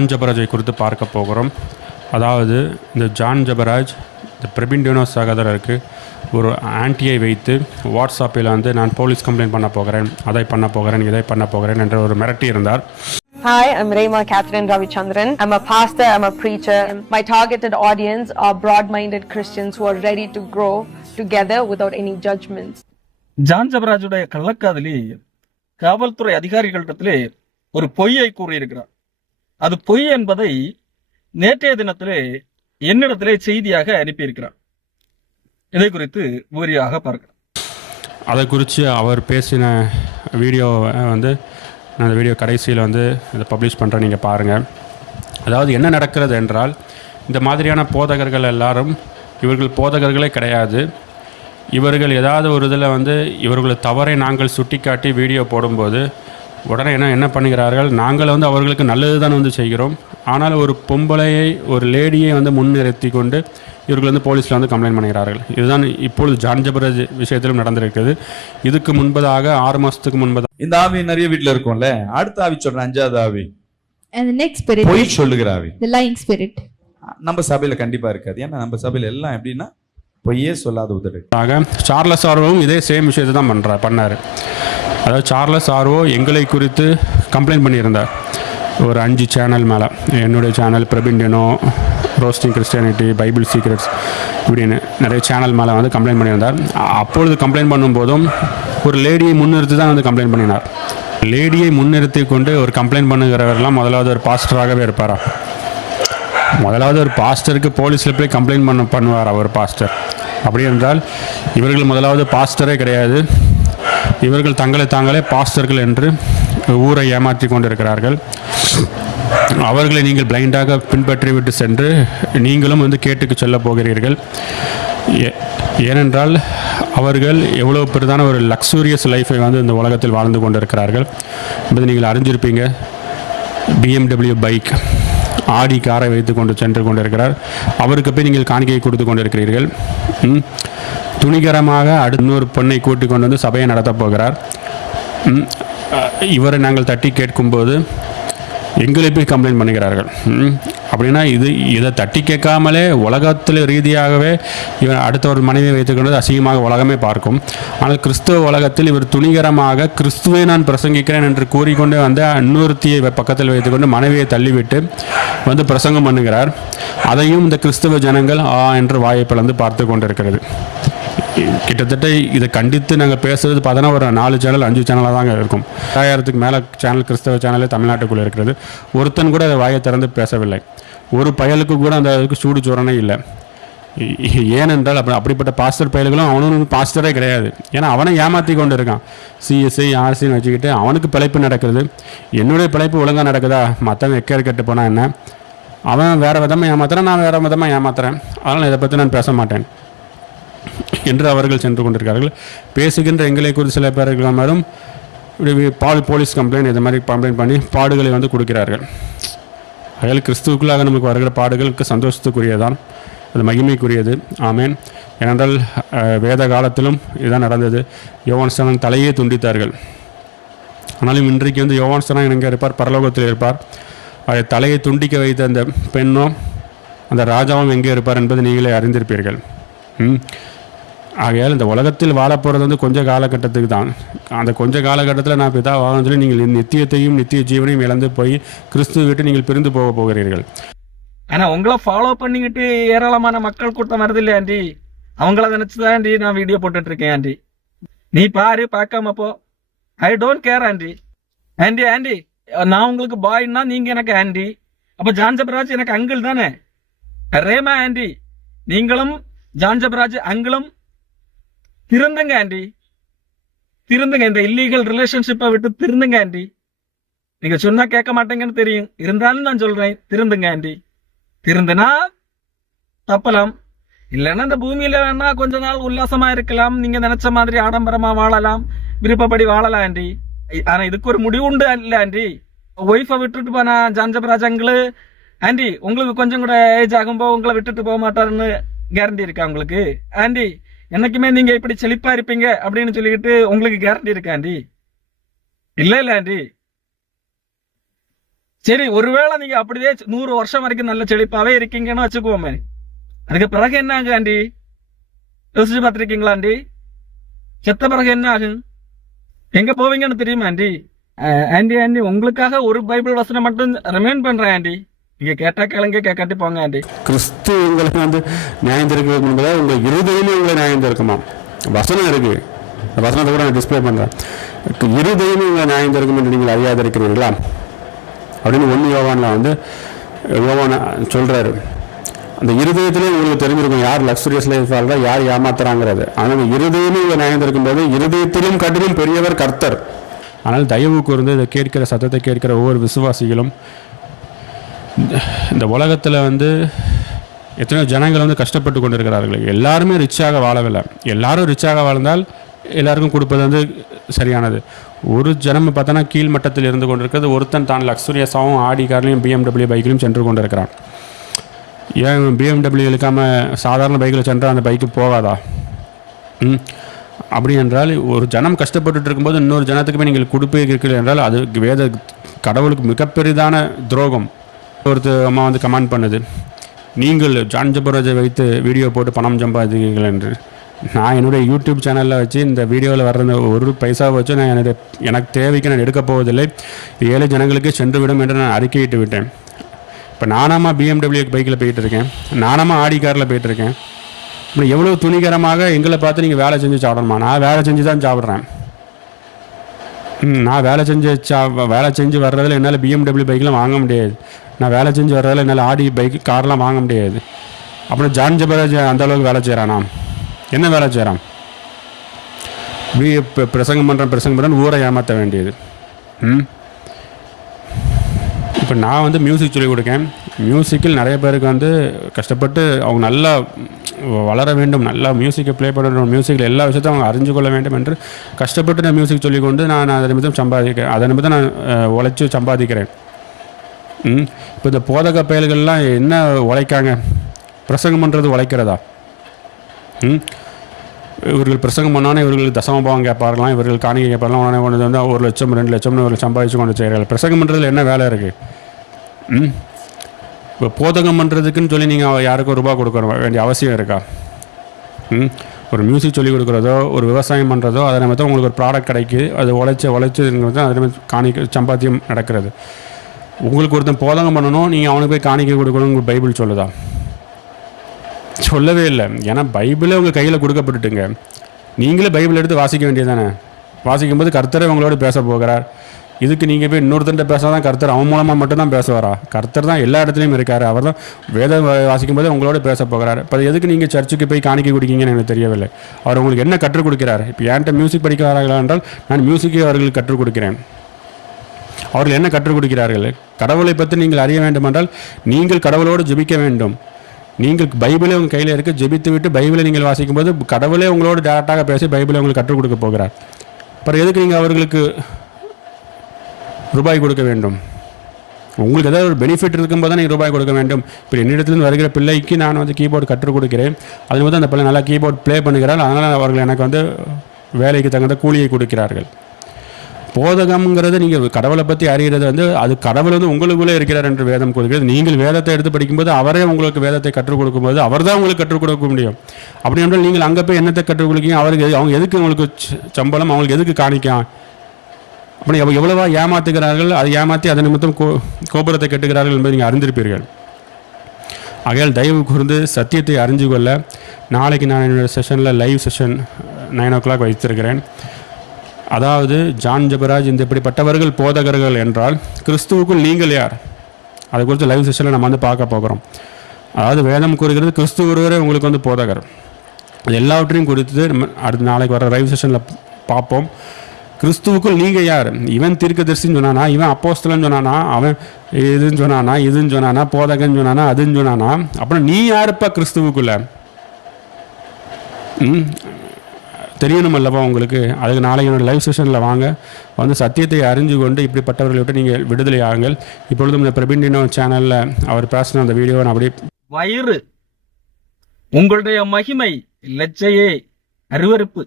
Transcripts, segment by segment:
John ஜபராஜை குறித்து பார்க்க போகிறோம் அதாவது இந்த ஜான் ஜபராஜ் இந்த பிரபின் டினோ சகோதரருக்கு ஒரு ஆன்டியை வைத்து வாட்ஸ்அப்பில் வந்து நான் போலீஸ் கம்ப்ளைண்ட் பண்ண போகிறேன் அதை பண்ண போகிறேன் இதை பண்ண போகிறேன் என்று ஒரு மிரட்டி இருந்தார் Hi, I'm Rema Catherine Ravichandran. I'm a pastor, I'm a preacher. My targeted audience are broad minded Christians who are ready to grow together without any judgments. John ஜபராஜுடைய கள்ளக்காதலி காவல்துறை அதிகாரிகளிடத்திலே ஒரு பொய்யை கூறியிருக்கிறார் அது பொய் என்பதை நேற்றைய தினத்திலே என்னிடத்திலே செய்தியாக அனுப்பியிருக்கிறார். இதை குறித்து விரிவாக பார்க்கலாம். அதை குறித்து அவர் பேசின வீடியோ வந்து நான் அந்த வீடியோ கடைசியில் வந்து இதை பப்ளிஷ் பண்ணுறேன் நீங்கள் பாருங்கள் அதாவது என்ன நடக்கிறது என்றால் இந்த மாதிரியான போதகர்கள் எல்லாரும் இவர்கள் போதகர்களே கிடையாது. இவர்கள் ஏதாவது ஒரு இதில் வந்து இவர்கள் தவறை நாங்கள் சுட்டிக்காட்டி வீடியோ போடும்போது உடனே என்ன என்ன பண்ணுகிறார்கள்? நாங்கள் வந்து அவர்களுக்கு நல்லது தான் வந்து செய்கிறோம். ஆனால் ஒரு பொம்பளையை ஒரு லேடியை வந்து முன்னிறுத்தி கொண்டு இவர்கள் வந்து போலீஸில் வந்து கம்ப்ளைண்ட் பண்ணுகிறார்கள். இதுதான் இப்பொழுது ஜான் ஜபராஜ் விஷயத்திலும் நடந்திருக்கிறது. இதுக்கு முன்பதாக ஆறு மாதத்துக்கு முன்பதாக இந்த ஆவி நிறைய வீட்ல இருக்கும்ல? அடுத்த ஆவி சொல்றேன் அஞ்சாவது ஆவி. பொய் சொல்லுகிற ஆவி. நம்ம சபையில கண்டிப்பா இருக்காது. ஏன்னா நம்ம சபையில எல்லாம் எப்படின்னா பொய்யே சொல்லாத உதடு. சார்லஸ் ஆர்வோவும் இதே சேம் விஷயத்தை தான் பண்ணுறா பண்ணார். அதாவது சார்லஸ் ஆர்வோ எங்களை குறித்து கம்ப்ளைண்ட் பண்ணியிருந்தார். ஒரு அஞ்சு சேனல் மேலே. என்னுடைய சேனல் பிரபிண்டியனோ ரோஸ்டிங் கிறிஸ்டியானிட்டி பைபிள் சீக்ரெட்ஸ் இப்படின்னு நிறைய சேனல் மேலே வந்து கம்ப்ளைண்ட் பண்ணியிருந்தார். அப்பொழுது கம்ப்ளைண்ட் பண்ணும்போதும் ஒரு லேடியை முன்னிறுத்தி தான் வந்து கம்ப்ளைண்ட் பண்ணினார். லேடியை முன்னிறுத்தி கொண்டு ஒரு கம்ப்ளைண்ட் பண்ணுகிறவரெல்லாம் முதலாவது ஒரு பாஸ்டராகவே இருப்பாரா? முதலாவது ஒரு பாஸ்டருக்கு போலீஸில் போய் கம்ப்ளைண்ட் பண்ண பண்ணுவார் அவர் பாஸ்டர் அப்படி என்றால் இவர்கள் முதலாவது பாஸ்டரே கிடையாது. இவர்கள் தங்களை தாங்களே பாஸ்டர்கள் என்று ஊரை ஏமாற்றி கொண்டிருக்கிறார்கள். அவர்களை நீங்கள் பிளைண்டாக பின்பற்றி விட்டு சென்று நீங்களும் வந்து கேட்டுக்கு செல்ல போகிறீர்கள். ஏ- ஏனென்றால் அவர்கள் எவ்வளோ பெரிதான ஒரு லக்ஸூரியஸ் லைஃபை வந்து இந்த உலகத்தில் வாழ்ந்து கொண்டிருக்கிறார்கள். என்பதை நீங்கள் அறிஞ்சிருப்பீங்க. பிஎம்டபிள்யூ பைக் ஆடி காரை வைத்து கொண்டு சென்று கொண்டிருக்கிறார். அவருக்கு போய் நீங்கள் காணிக்கையை கொடுத்து கொண்டிருக்கிறீர்கள். துணிகரமாக அடுத்த இன்னொரு பெண்ணை கூட்டிக் கொண்டு வந்து சபையை நடத்தப் போகிறார். அஹ், இவரை நாங்கள் தட்டி கேட்கும்போது எங்களை போய் கம்ப்ளைண்ட் பண்ணுகிறார்கள். அப்படின்னா இது இதை தட்டி கேட்காமலே உலகத்தில் ரீதியாகவே இவர் அடுத்த ஒரு மனைவியை வைத்துக்கொண்டு அசிங்கமாக உலகமே பார்க்கும். ஆனால் கிறிஸ்துவ உலகத்தில் இவர் துணிகரமாக கிறிஸ்துவை நான் பிரசங்கிக்கிறேன் என்று கூறிக்கொண்டே வந்து இன்னொருத்தியை பக்கத்தில் வைத்துக்கொண்டு மனைவியை தள்ளிவிட்டு வந்து பிரசங்கம் பண்ணுகிறார். அதையும் இந்த கிறிஸ்துவ ஜனங்கள் ஆ என்று வாயை பிளந்து பார்த்து கொண்டிருக்கிறது. கிட்டத்தட்ட இதை கண்டித்து நாங்கள் பேசுறது பார்த்தோன்னா ஒரு நாலு சேனல் அஞ்சு சேனலாக தாங்க இருக்கும். ஆயிரத்துக்கு மேலே சேனல் கிறிஸ்தவ சேனலே தமிழ்நாட்டுக்குள்ளே இருக்கிறது. ஒருத்தன் கூட அதை வாயை திறந்து பேசவில்லை. ஒரு பயலுக்கு கூட அந்த அதுக்கு சூடு சோரணை இல்லை. ஏனென்றால் அப்படி அப்படிப்பட்ட பாஸ்டர் பயல்களும் அவனும் பாஸ்டரே கிடையாது. ஏன்னா அவனை ஏமாற்றி கொண்டு இருக்கான் சிஎஸ்ஐ ஆர்சின்னு வச்சுக்கிட்டு அவனுக்கு பிழைப்பு நடக்கிறது. என்னுடைய பிழைப்பு ஒழுங்காக நடக்குதா? மற்றவன் எக்கேர் கெட்டு போனால் என்ன? அவன் வேறு விதமாக ஏமாத்துறான் நான் வேறு விதமாக ஏமாத்துறேன். அதனால் இதை பற்றி நான் பேச மாட்டேன். என்று அவர்கள் சென்று கொண்டிருக்கிறார்கள். பேசுகின்ற எங்களை குறித்து சில பேர்களும் பால் போலீஸ் கம்ப்ளைண்ட் இது மாதிரி கம்ப்ளைண்ட் பண்ணி பாடுகளை வந்து கொடுக்கிறார்கள். அதில் கிறிஸ்துவுக்குள்ளாக நமக்கு வருகிற பாடுகளுக்கு சந்தோஷத்துக்குரியதான் அது மகிமைக்குரியது. ஆமேன். ஏனென்றால் வேத காலத்திலும் இதுதான் நடந்தது. யோவான்ஸ்தானன் தலையே துண்டித்தார்கள். ஆனாலும் இன்றைக்கு வந்து யோவான்ஸ்தானம் எங்கே இருப்பார் பரலோகத்தில் இருப்பார். அதை தலையை துண்டிக்க வைத்த அந்த பெண்ணோ அந்த ராஜாவும் எங்கே இருப்பார் என்பதை நீங்களே அறிந்திருப்பீர்கள். ஆகையால் இந்த உலகத்தில் வாழப்போகிறது வந்து கொஞ்ச காலகட்டத்துக்கு தான். அந்த கொஞ்ச காலகட்டத்தில் நான் பிதா வாங்கன்னு சொல்லி நீங்கள் நித்தியத்தையும் நித்திய ஜீவனையும் இழந்து போய் கிறிஸ்துவ விட்டு நீங்கள் பிரிந்து போக போகிறீர்கள். ஆனால் உங்களை ஃபாலோ பண்ணிக்கிட்டு ஏராளமான மக்கள் கூட்டம் வருது இல்லையா ஆண்டி. அவங்கள நினச்சி தான் ஆண்டி நான் வீடியோ போட்டுட்ருக்கேன் ஆண்டி. நீ பாரு பார்க்காம போ. I don't care aunty. Aunty aunty நான் உங்களுக்கு பாய்னா நீங்கள் எனக்கு ஆண்டி. அப்போ ஜான்சபராஜ் எனக்கு அங்கிள் தானே. ரேமா ஆண்டி நீங்களும் ஜான் ஜபராஜ் அங்கிளும் திருந்துங்க ஆண்டி. திருந்துங்க இந்த இல்லீகல் ரிலேஷன்ஷிப்பை விட்டு திருந்துங்க ஆண்டி. நீங்க சொன்னா கேட்க மாட்டேங்கன்னு தெரியும். இருந்தாலும் நான் சொல்றேன் திருந்துங்க ஆண்டி. திருந்துனா தப்பலாம். இல்லைன்னா இந்த பூமியில வேணா கொஞ்ச நாள் உல்லாசமா இருக்கலாம். நீங்க நினைச்ச மாதிரி ஆடம்பரமா வாழலாம். விருப்பப்படி வாழலாம் ஆண்டி. ஆனா இதுக்கு ஒரு முடிவு உண்டு இல்ல ஆண்டி. ஒய்ஃபை விட்டுட்டு போனா ஜான்ஜபராஜ் அங்கிள் ஆண்டி உங்களுக்கு கொஞ்சம் கூட ஏஜ் ஆகும்போது உங்களை விட்டுட்டு போக மாட்டாருன்னு கேரண்டி இருக்கா உங்களுக்கு? ஆண்டி என்னைக்குமே நீங்க இப்படி செழிப்பா இருப்பீங்க அப்படின்னு சொல்லிக்கிட்டு உங்களுக்கு கேரண்டி இருக்கா ஆண்டி இல்ல இல்ல ஆண்டி சரி ஒருவேளை நீங்க அப்படியே நூறு வருஷம் வரைக்கும் நல்ல செழிப்பாவே இருக்கீங்கன்னு வச்சுக்குவோமே அதுக்கு பிறகு என்ன ஆகும் ஆண்டி யோசிச்சு பார்த்துருக்கீங்களா ஆண்டி செத்த பிறகு என்ன ஆகும்? எங்க போவீங்கன்னு தெரியுமா ஆண்டி ஆண்டி ஆண்டி உங்களுக்காக ஒரு பைபிள் வசனம் மட்டும் ரிமைண்ட் பண்றேன் ஆண்டி நீங்க கேட்டா கேளுங்க கேட்காட்டி போங்க ஆண்டி. கிறிஸ்து உங்களுக்கு வந்து நியாயம் தீர்க்க என்பதா உங்கள் இருதயமே உங்களை நியாயம் தீர்க்குமா வசனம் இருக்கு. வசனத்தை கூட நான் டிஸ்பிளே பண்ணுறேன் இருதயமே உங்களை நியாயம் தீர்க்கும் என்று நீங்கள் அறியாதிருக்கிறீர்களா? அப்படின்னு ஒன்று யோவான்ல வந்து யோவான் சொல்றாரு. அந்த இருதயத்திலே உங்களுக்கு தெரிஞ்சிருக்கும் யார் லக்ஸுரியஸ் லைஃப் வாழ்றா யார் ஏமாத்துறாங்கிறது. ஆனால் அந்த இருதயமே உங்களை நியாயம் தீர்க்கும்போது இருதயத்திலும் கட்டிலும் பெரியவர் கர்த்தர். ஆனால் தயவு கூர்ந்து இதை கேட்கிற சத்தத்தை கேட்கிற ஒவ்வொரு விசுவாசிகளும் இந்த உலகத்தில் வந்து எத்தனையோ ஜனங்கள் வந்து கஷ்டப்பட்டு கொண்டிருக்கிறார்கள். எல்லாருமே ரிச்சாக வாழவில்லை. எல்லாரும் ரிச்சாக வாழ்ந்தால் எல்லாருக்கும் கொடுப்பது வந்து சரியானது. ஒரு ஜனம் பார்த்தோன்னா கீழ் மட்டத்தில் இருந்து கொண்டிருக்கிறது. ஒருத்தன் தான் லக்ஸுரியஸாகவும் ஆடி கார்லையும் பிஎம்டபிள்யூ பைக்லையும் சென்று கொண்டிருக்கிறான். ஏன் பிஎம்டபிள்யூ இழுக்காமல் சாதாரண பைக்கில் சென்றால் அந்த பைக்கு போகாதா? ம். அப்படி என்றால் ஒரு ஜனம் கஷ்டப்பட்டுட்டு இருக்கும்போது இன்னொரு ஜனத்துக்குமே நீங்கள் கொடுப்பீர்கள் என்றால் அது வேத கடவுளுக்கு மிகப்பெரிதான துரோகம். ஒருத்தர் அம்மா வந்து கமெண்ட் பண்ணுது. நீங்கள் ஜான் ஜபரோஜை வைத்து வீடியோ போட்டு பணம் சம்பாதிக்கிறீர்கள் என்று. நான் என்னுடைய யூடியூப் சேனலில் வச்சு இந்த வீடியோவில் வர்ற ஒரு பைசா வச்சு நான் என்னுடைய எனக்கு தேவைக்கு நான் எடுக்கப் போவதில்லை. ஏழை ஜனங்களுக்கு சென்று விடும் என்று நான் அறிக்கையிட்டு விட்டேன். இப்போ நானாமா பிஎம்டபிள்யூ பைக்கில் போயிட்டு இருக்கேன். நானாமா ஆடி காரில் போயிட்டு இருக்கேன். இப்படி எவ்வளோ துணிகரமாக எங்களை பார்த்து நீங்கள் வேலை செஞ்சு சாப்பிடணுமா? நான் வேலை செஞ்சு தான் சாப்பிட்றேன். நான் வேலை செஞ்சு சா வேலை செஞ்சு வர்றதில் என்னால் பிஎம்டபிள்யூ பைக்கெலாம் வாங்க முடியாது. நான் வேலை செஞ்சு வர்றதால என்னால் ஆடி பைக் கார்லாம் வாங்க முடியாது. அப்புறம் ஜான் ஜபராஜ் அந்த அளவுக்கு வேலை செய்கிறானா என்ன வேலை செய்கிறான் வீ இப்போ பிரசங்கம் பண்ணுறேன் பிரசங்கம் பண்ணுறேன் ஊரை ஏமாற்ற வேண்டியது. ம்? இப்போ நான் வந்து மியூசிக் சொல்லிக் கொடுக்கேன். மியூசிக்கில் நிறைய பேருக்கு வந்து கஷ்டப்பட்டு அவங்க நல்லா வளர வேண்டும் நல்லா மியூசிக்கை ப்ளே பண்ணணும். மியூசிக்கில் எல்லா விஷயத்தையும் அவங்க அறிஞ்சு கொள்ள வேண்டும் என்று கஷ்டப்பட்டு நான் மியூசிக் சொல்லிக்கொண்டு நான் அதை நிமித்தம் சம்பாதிக்கிறேன். அதை நிமித்தம் நான் உழைச்சி சம்பாதிக்கிறேன். ம். இப்போ இந்த போதக பயல்கள்லாம் என்ன உழைக்காங்க? பிரசங்கம் பண்ணுறது உழைக்கிறதா? ம். இவர்கள் பிரசங்கம் பண்ணானே இவர்கள் தசமபாவம் கேட்பார்களாம் இவர்கள் காணிக்கை கேட்பார்களாம். உடனே கொண்டு வந்து ஒரு லட்சம் ரெண்டு லட்சம்னு இவர்கள் சம்பாதிச்சு கொண்டு செய்கிறார்கள். பிரசங்கம் பண்ணுறதுல என்ன வேலை இருக்குது ம். இப்போ போதகம் பண்ணுறதுக்குன்னு சொல்லி நீங்கள் யாருக்கும் ரூபா கொடுக்க வேண்டிய அவசியம் இருக்கா? ம். ஒரு மியூசிக் சொல்லிக் கொடுக்குறதோ ஒரு விவசாயம் பண்ணுறதோ அதை நம்ம உங்களுக்கு ஒரு ப்ராடக்ட் கிடைக்குது. அது உழைச்சி தான் அது மாதிரி காணிக்க சம்பாத்தியம் நடக்கிறது. உங்களுக்கு ஒருத்தன் போதகம் பண்ணணும் நீங்கள் அவனுக்கு போய் காணிக்கை கொடுக்கணும் உங்களுக்கு பைபிள் சொல்லுதா? சொல்லவே இல்லை. ஏன்னா பைபிளே உங்கள் கையில் கொடுக்கப்பட்டுட்டுங்க. நீங்களே பைபிள் எடுத்து வாசிக்க வேண்டியதானே வாசிக்கும்போது கர்த்தரை உங்களோட பேச போகிறார். இதுக்கு நீங்கள் போய் இன்னொருத்தன்ட்ட பேசாதான் கர்த்தர் அவன் மூலமாக மட்டும்தான் பேசுவாரா? கர்த்தர் தான் எல்லா இடத்துலையும் இருக்கார். அவர் தான் வேதம் வாசிக்கும் வாசிக்கும்போது உங்களோட பேச போகிறார். இப்போ எதுக்கு நீங்கள் சர்ச்சுக்கு போய் காணிக்க கொடுக்கீங்கன்னு எனக்கு தெரியவில்லை. அவர் உங்களுக்கு என்ன கற்றுக் கொடுக்கிறார்? இப்போ என்கிட்ட மியூசிக் படிக்க வராங்களா என்றால் நான் மியூசிக்கை அவர்களுக்கு கற்றுக் கொடுக்கிறேன். அவர்கள் என்ன கற்றுக் கொடுக்கிறார்கள்? கடவுளை பற்றி நீங்கள் அறிய வேண்டுமென்றால் நீங்கள் கடவுளோடு ஜெபிக்க வேண்டும். நீங்கள் பைபிளே உங்கள் கையில் இருக்க ஜெபித்து விட்டு பைபிளை நீங்கள் வாசிக்கும்போது கடவுளே உங்களோடு டேரக்டாக பேசி பைபிளை உங்களுக்கு கற்றுக் கொடுக்க போகிறார். அப்புறம் எதுக்கு நீங்கள் அவர்களுக்கு ரூபாய் கொடுக்க வேண்டும்? உங்களுக்கு ஏதாவது ஒரு பெனிஃபிட் இருக்கும்போது தான் நீங்கள் ரூபாய் கொடுக்க வேண்டும். இப்போ என்னிடத்துலேருந்து வருகிற பிள்ளைக்கு நான் வந்து கீபோர்டு கற்றுக் கொடுக்கிறேன். அது வந்து அந்த பிள்ளை நல்லா கீபோர்டு ப்ளே பண்ணுகிறார் அதனால் அவர்கள் எனக்கு வந்து வேலைக்கு தகுந்த கூலியை கொடுக்கிறார்கள். போதகம்ங்கிறது நீங்கள் கடவுளை பற்றி அறிகிறது வந்து அது கடவுள் வந்து உங்களுக்குள்ளே இருக்கிறார் என்று வேதம் கூறுகிறது. நீங்கள் வேதத்தை எடுத்து படிக்கும்போது அவரே உங்களுக்கு வேதத்தை கற்றுக் கொடுக்கும்போது அவர் தான் உங்களுக்கு கற்றுக் கொடுக்க முடியும். அப்படி என்றால் நீங்கள் அங்கே போய் என்னத்தை கற்றுக் கொடுக்கீங்க? அவருக்கு அவங்க எதுக்கு உங்களுக்கு சம்பளம் அவங்களுக்கு எதுக்கு காணிக்கான் அப்படி அவங்க எவ்வளவா ஏமாத்துகிறார்கள் அதை ஏமாற்றி அதன் நிமித்தம் கோ கோபுரத்தை கட்டுகிறார்கள் என்பதை நீங்கள் அறிந்திருப்பீர்கள். ஆகையால் தயவு கூர்ந்து சத்தியத்தை அறிஞ்சு கொள்ள நாளைக்கு நான் என்னோடய செஷனில் live session nine o'clock வைத்திருக்கிறேன். அதாவது ஜான் ஜபராஜ் இந்த இப்படிப்பட்டவர்கள் போதகர்கள் என்றால் கிறிஸ்துவுக்குள் நீங்கள் யார்? அதை குறித்து லைவ் செஷனில் நம்ம வந்து பார்க்க போகிறோம். அதாவது வேதம் கூறுகிறது கிறிஸ்து ஒருவரே உங்களுக்கு வந்து போதகர். அது எல்லாவற்றையும் குறித்து நம்ம அடுத்த நாளைக்கு வர லைவ் செஷனில் பார்ப்போம். கிறிஸ்துவுக்குள் நீங்கள் யார்? இவன் தீர்க்கதரிசின்னு சொன்னானா இவன் அப்போஸ்தலன்னு சொன்னானா அவன் இதுன்னு சொன்னானா இதுன்னு சொன்னானா போதகன்னு சொன்னானா அதுன்னு சொன்னானா அப்புறம் நீ யாருப்பா கிறிஸ்துவுக்குள்ள? ம் தெரியணும் அல்லவா உங்களுக்கு? அதுக்கு நாளை என்னோடய லைவ் செஷனில் வாங்க. வந்து சத்தியத்தை அறிஞ்சு கொண்டு இப்படிப்பட்டவர்களை விட்டு நீங்கள் விடுதலை ஆகுங்கள். இப்பொழுதும் இந்த பிரபிண்டினோ சேனலில் அவர் பேசின அந்த வீடியோவை நான் அப்படியே வயிறு உங்களுடைய மகிமை லட்சையே அருவறுப்பு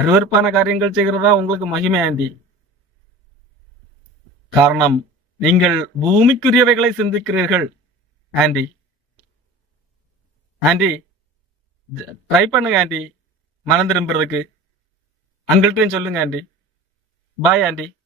அருவருப்பான காரியங்கள் செய்கிறதா உங்களுக்கு மகிமை ஆண்டி. காரணம் நீங்கள் பூமிக்குரியவைகளை சிந்திக்கிறீர்கள் ஆண்டி. ஆண்டி ட்ரை பண்ணுங்க ஆண்டி. மனம் திரும்புறதுக்கு அங்கிள்கிட்டையும் சொல்லுங்க ஆண்டி. Bye aunty.